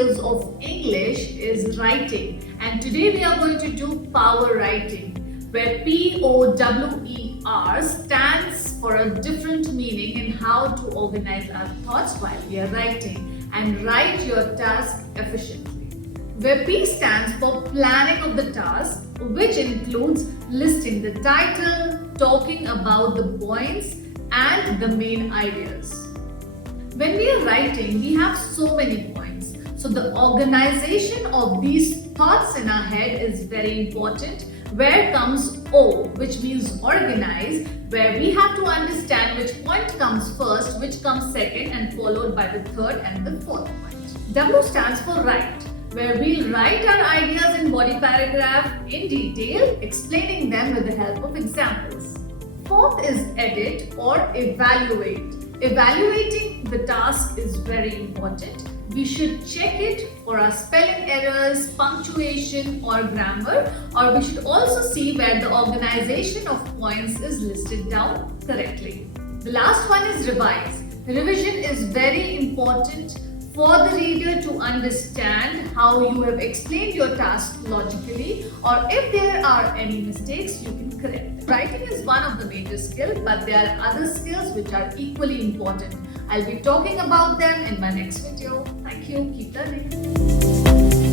skills of English is writing, and today we are going to do power writing, where POWER stands for a different meaning in how to organize our thoughts while we are writing and write your task efficiently. Where P stands for planning of the task, which includes listing the title, talking about the points and the main ideas. When we are writing, we have so many points. So the organization of these thoughts in our head is very important. Where comes O, which means organize, where we have to understand which point comes first, which comes second, and followed by the third and the fourth point. W stands for write, where we'll write our ideas in body paragraph in detail, explaining them with the help of examples. Fourth is edit or evaluate. Evaluating the task is very important. We should check it for our spelling errors, punctuation or grammar, or we should also see where the organization of points is listed down correctly. The last one is revise. Revision is very important for the reader to understand how you have explained your task logically, or if there are any mistakes, you can correct them. Writing is one of the major skills, but there are other skills which are equally important. I'll be talking about them in my next video. Thank you. Keep learning.